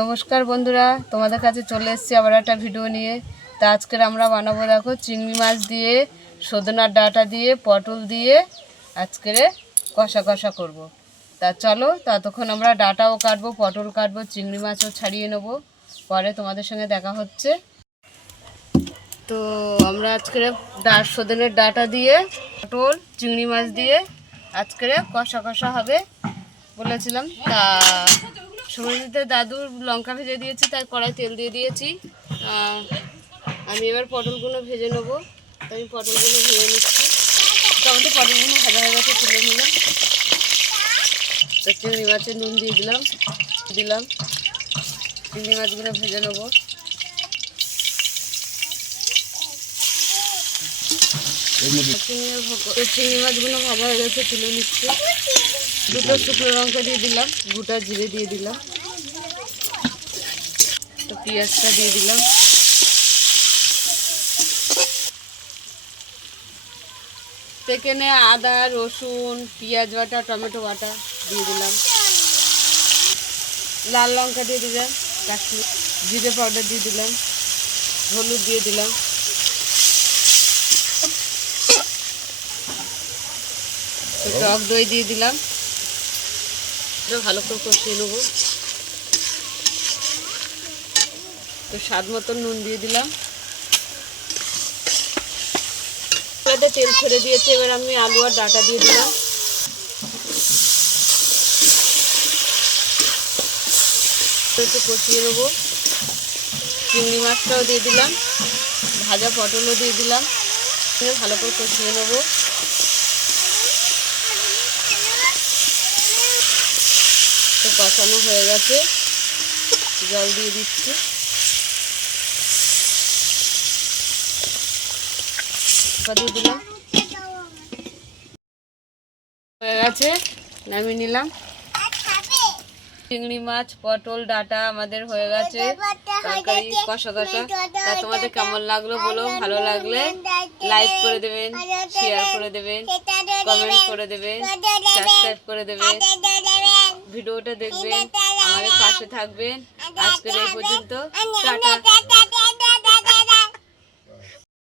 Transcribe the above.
নমস্কার বন্ধুরা, তোমাদের কাছে চলে এসেছি আবার একটা ভিডিও নিয়ে। তা আজকের আমরা বানাবো দেখো চিংড়ি মাছ দিয়ে, সজনার ডাঁটা দিয়ে, পটল দিয়ে আজকের কষা কষা করব। তা চলো, ততক্ষণ আমরা ডাঁটাও কাটবো, পটল কাটবো, চিংড়ি মাছও ছাড়িয়ে নেবো, পরে তোমাদের সঙ্গে দেখা হচ্ছে। তো আমরা আজকের সজনের ডাঁটা দিয়ে, পটল, চিংড়ি মাছ দিয়ে আজকের কষা কষা হবে বলেছিলাম। তা সুমিতে দাদুর লঙ্কা ভেজে দিয়েছি, তাই কড়াই তেল দিয়ে দিয়েছি। আমি এবার পটলগুলো ভেজে নেবো, তাই আমি পটলগুলো ভেজে নিচ্ছি। তো আমাদের পটলগুলো ভাজা হয়ে গেছে, তুলে নিলাম। তো চিংড়ি মাছের নুন দিয়ে দিলাম চিংড়ি মাছগুলো ভেজে নেবো। চিংড়ি মাছগুলো ভাজা হয়ে গেছে, তুলে নিচ্ছি। দুটো শুকনো লঙ্কা দিয়ে দিলাম, গোটা জিরে দিয়ে দিলাম, তো পেঁয়াজটা দিয়ে দিলাম। এখানে আদা, রসুন, পেঁয়াজ বাটা, টমেটো বাটা দিয়ে দিলাম, লাল লঙ্কা দিয়ে দিলাম, কাশ্মীর জিরে পাউডার দিয়ে দিলাম, হলুদ দিয়ে দিলাম, টক দই দিয়ে দিলাম। ভালো করে কষিয়ে নেবো। তো স্বাদ মতো নুন দিয়ে দিলাম। তেল ছেড়ে দিয়েছে, এবার আমি আলু আর ডাঁটা দিয়ে দিলাম। একটু কষিয়ে নেবো। চিংড়ি মাছটাও দিয়ে দিলাম, ভাজা পটলও দিয়ে দিলাম, ভালো করে কষিয়ে নেবো। তো কষানো হয়ে গেছে, জল দিয়ে দিচ্ছি। দিয়ে দিলাম, হয়ে গেছে, নামিয়ে নিলাম। চিংড়ি মাছ, পটল, ডাঁটা আমাদের হয়ে গেছে তরকারি কষা কষা। তা তোমাদের কেমন লাগলো বলো, ভালো লাগলে লাইক করে দেবেন, শেয়ার করে দেবেন, কমেন্ট করে দেবেন, সাবস্ক্রাইব করে দেবেন, ভিডিওটা দেখবেন, আমাদের পাশে থাকবেন। আজকের এই পর্যন্ত, টাটা।